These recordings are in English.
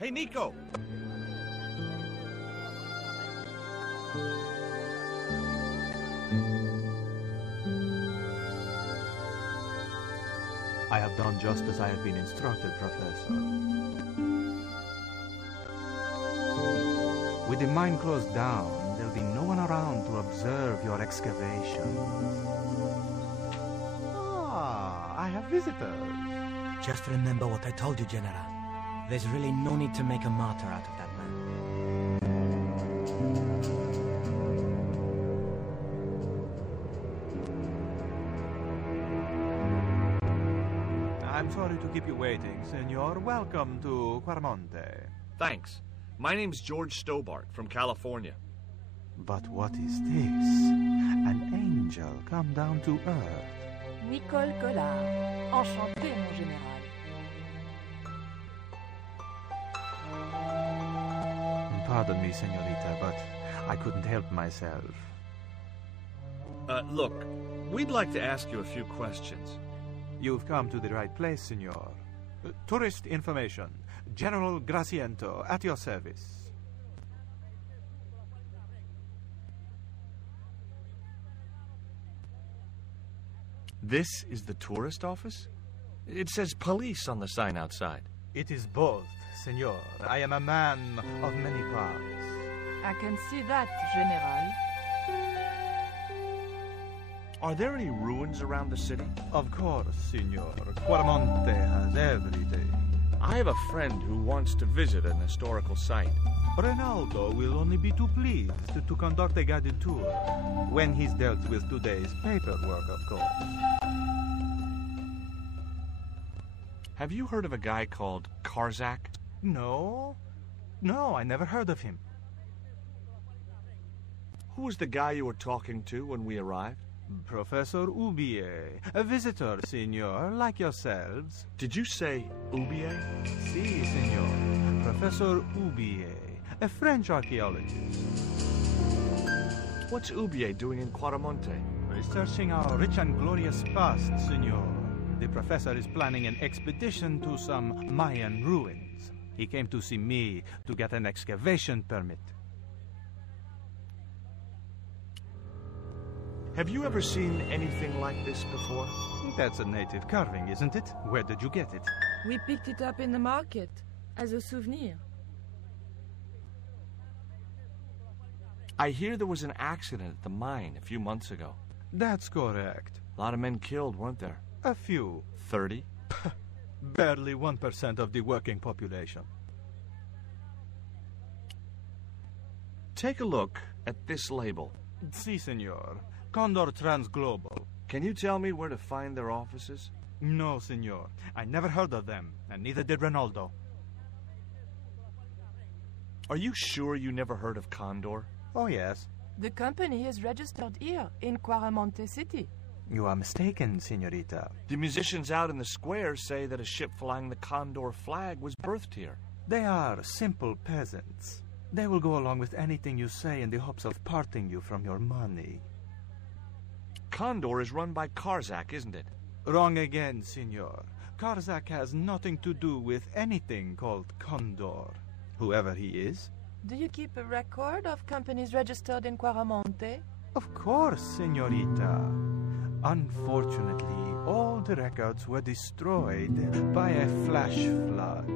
Hey, Nico! I have done just as I have been instructed, Professor. With the mine closed down, there'll be no one around to observe your excavation. Ah, I have visitors. Just remember what I told you, General. There's really no need to make a martyr out of that man. I'm sorry to keep you waiting, Senor. Welcome to Quarmonte. Thanks. My name's George Stobart from California. But what is this? An angel come down to earth. Nicole Collard. Enchanté, mon général. Pardon me, senorita, but I couldn't help myself. Look, we'd like to ask you a few questions. You've come to the right place, senor. Tourist information. General Graciento, at your service. This is the tourist office? It says police on the sign outside. It is both, senor. I am a man of many parts. I can see that, General. Are there any ruins around the city? Of course, senor. Quarmonte has everything. I have a friend who wants to visit an historical site. Ronaldo will only be too pleased to conduct a guided tour when he's dealt with today's paperwork, of course. Have you heard of a guy called Karzak? No. No, I never heard of him. Who was the guy you were talking to when we arrived? Professor Oubier, a visitor, senor, like yourselves. Did you say Oubier? Si, senor. Professor Oubier, a French archaeologist. What's Oubier doing in Quarmonte? Researching our rich and glorious past, senor. The professor is planning an expedition to some Mayan ruins. He came to see me to get an excavation permit. Have you ever seen anything like this before? That's a native carving, isn't it? Where did you get it? We picked it up in the market as a souvenir. I hear there was an accident at the mine a few months ago. That's correct. A lot of men killed, weren't there? A few. 30? Barely 1% of the working population. Take a look at this label. Si, senor. Condor Transglobal. Can you tell me where to find their offices? No, senor. I never heard of them, and neither did Ronaldo. Are you sure you never heard of Condor? Oh, yes. The company is registered here in Quarmonte City. You are mistaken, senorita. The musicians out in the square say that a ship flying the Condor flag was birthed here. They are simple peasants. They will go along with anything you say in the hopes of parting you from your money. Condor is run by Karzak, isn't it? Wrong again, senor. Karzak has nothing to do with anything called Condor, whoever he is. Do you keep a record of companies registered in Quarmonte? Of course, senorita. Unfortunately, all the records were destroyed by a flash flood.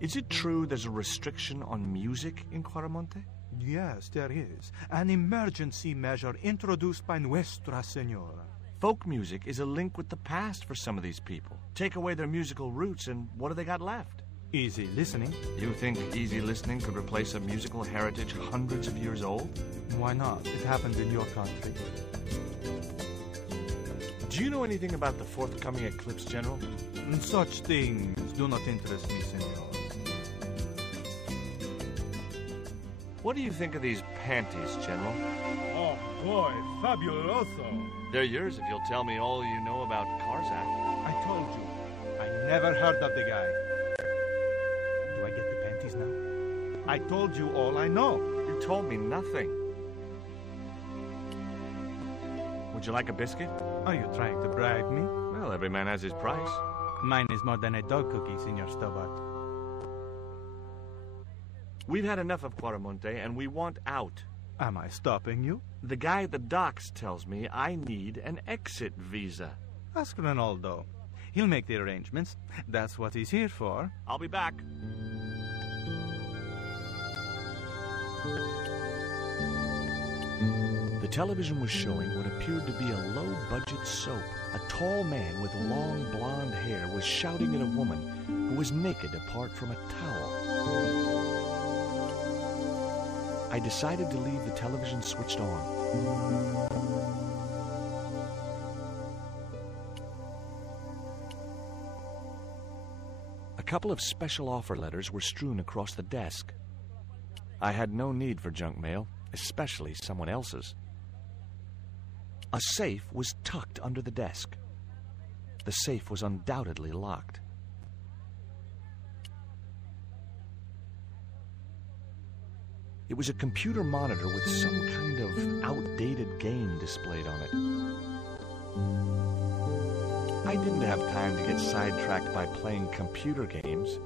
Is it true there's a restriction on music in Quarmonte? Yes, there is. An emergency measure introduced by Nuestra Senora. Folk music is a link with the past for some of these people. Take away their musical roots, and what do they got left? Easy listening. You think easy listening could replace a musical heritage hundreds of years old? Why not? It happened in your country. Do you know anything about the forthcoming eclipse, General? Such things do not interest me, senor. What do you think of these panties, General? Oh, boy, fabuloso. They're yours if you'll tell me all you know about Karzak. I told you. I never heard of the guy. Do I get the panties now? I told you all I know. You told me nothing. Would you like a biscuit? Are you trying to bribe me? Well, every man has his price. Mine is more than a dog cookie, Senor Stobart. We've had enough of Quaramonte, and we want out. Am I stopping you? The guy at the docks tells me I need an exit visa. Ask Ronaldo. He'll make the arrangements. That's what he's here for. I'll be back. The television was showing what appeared to be a low-budget soap. A tall man with long blonde hair was shouting at a woman who was naked apart from a towel. I decided to leave the television switched on. A couple of special offer letters were strewn across the desk. I had no need for junk mail, especially someone else's. A safe was tucked under the desk. The safe was undoubtedly locked. It was a computer monitor with some kind of outdated game displayed on it. I didn't have time to get sidetracked by playing computer games.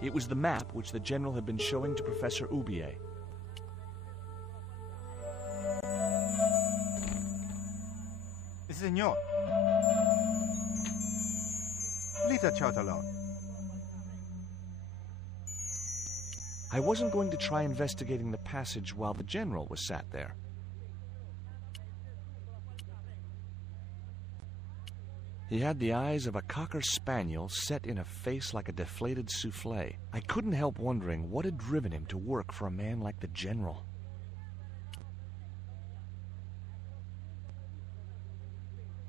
It was the map which the general had been showing to Professor Oubier. Senor. Leave that child alone. I wasn't going to try investigating the passage while the general was sat there. He had the eyes of a cocker spaniel set in a face like a deflated souffle. I couldn't help wondering what had driven him to work for a man like the general.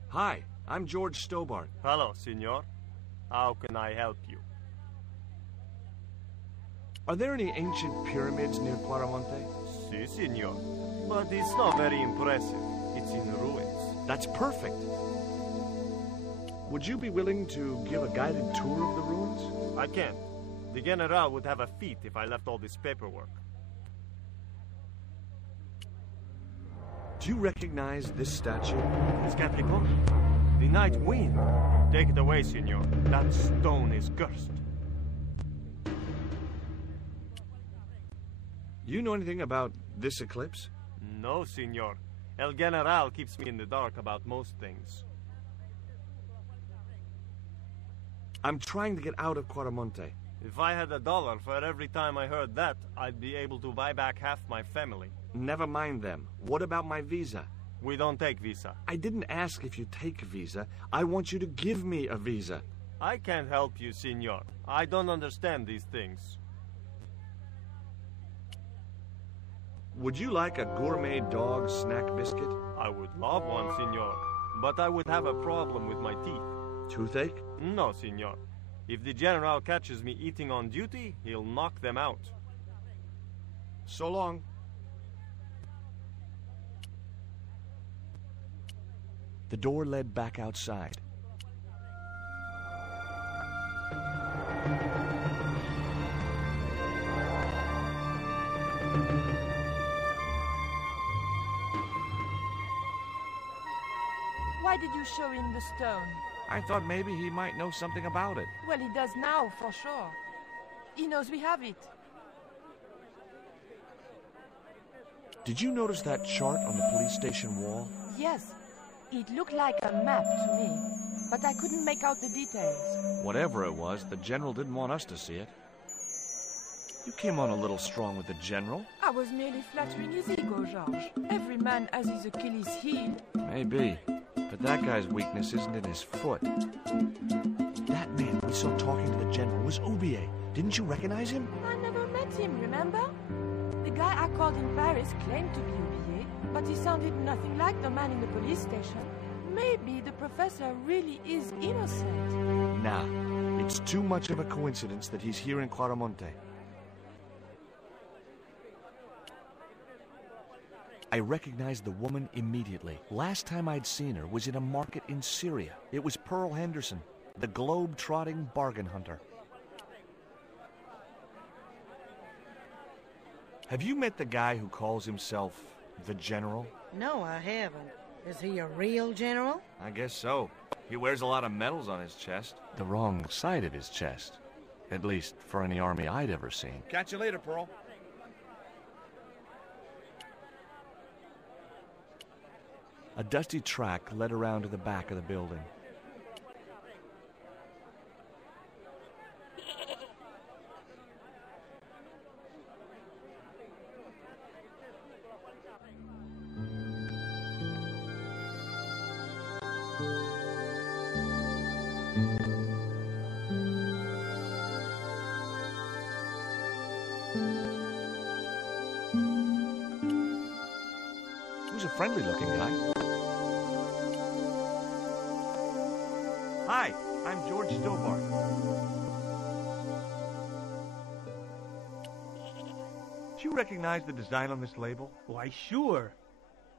Hi, I'm George Stobart. Hello, senor. How can I help you? Are there any ancient pyramids near Quaramonte? Si, senor. But it's not very impressive. It's in ruins. That's perfect. Would you be willing to give a guided tour of the ruins? I can't. The general would have a fit if I left all this paperwork. Do you recognize this statue? It's Capricorn. The night wind. Take it away, senor. That stone is cursed. You know anything about this eclipse? No, senor. El General keeps me in the dark about most things. I'm trying to get out of Quaramonte. If I had $1 for every time I heard that, I'd be able to buy back half my family. Never mind them. What about my visa? We don't take visa. I didn't ask if you take a visa. I want you to give me a visa. I can't help you, senor. I don't understand these things. Would you like a gourmet dog snack biscuit? I would love one, senor. But I would have a problem with my teeth. Toothache? No, senor. If the general catches me eating on duty, he'll knock them out. So long. The door led back outside. Why did you show him the stone? I thought maybe he might know something about it. Well, he does now, for sure. He knows we have it. Did you notice that chart on the police station wall? Yes. It looked like a map to me, but I couldn't make out the details. Whatever it was, the general didn't want us to see it. You came on a little strong with the general. I was merely flattering his ego, Georges. Every man has his Achilles heel. Maybe, but that guy's weakness isn't in his foot. That man we saw talking to the general was Oubier. Didn't you recognize him? I never met him, remember? The guy I called in Paris claimed to be Oubier, but he sounded nothing like the man in the police station. Maybe the professor really is innocent. Nah, it's too much of a coincidence that he's here in Quaramonte. I recognized the woman immediately. Last time I'd seen her was in a market in Syria. It was Pearl Henderson, the globe-trotting bargain hunter. Have you met the guy who calls himself the General? No, I haven't. Is he a real general? I guess so. He wears a lot of medals on his chest. The wrong side of his chest. At least for any army I'd ever seen. Catch you later, Pearl. A dusty track led around to the back of the building. He was a friendly-looking guy. Hi, I'm George Stobart. Do you recognize the design on this label? Why, sure.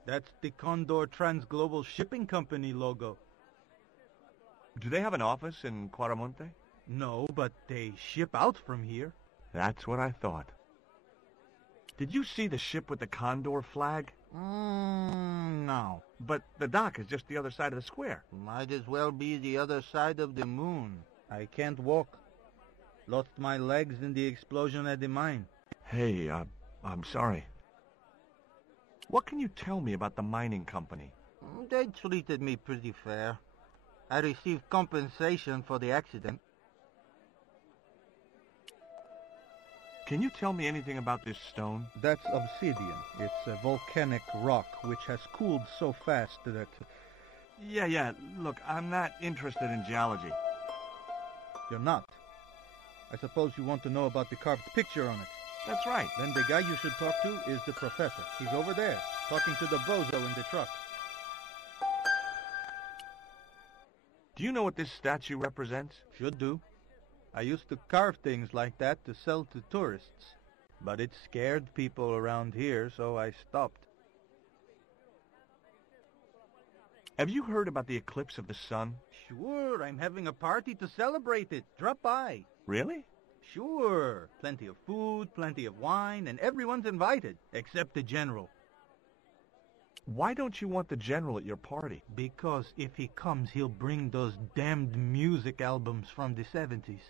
That's the Condor Transglobal Shipping Company logo. Do they have an office in Quaramonte? No, but they ship out from here. That's what I thought. Did you see the ship with the Condor flag? No. But the dock is just the other side of the square. Might as well be the other side of the moon. I can't walk. Lost my legs in the explosion at the mine. Hey, I'm sorry. What can you tell me about the mining company? They treated me pretty fair. I received compensation for the accident. Can you tell me anything about this stone? That's obsidian. It's a volcanic rock which has cooled so fast that... Yeah. Look, I'm not interested in geology. You're not? I suppose you want to know about the carved picture on it. That's right. Then the guy you should talk to is the professor. He's over there, talking to the bozo in the truck. Do you know what this statue represents? Should do. I used to carve things like that to sell to tourists. But it scared people around here, so I stopped. Have you heard about the eclipse of the sun? Sure, I'm having a party to celebrate it. Drop by. Really? Sure. Plenty of food, plenty of wine, and everyone's invited, except the general. Why don't you want the general at your party? Because if he comes, he'll bring those damned music albums from the 70s.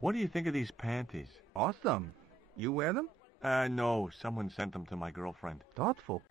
What do you think of these panties? Awesome. You wear them? No. Someone sent them to my girlfriend. Thoughtful.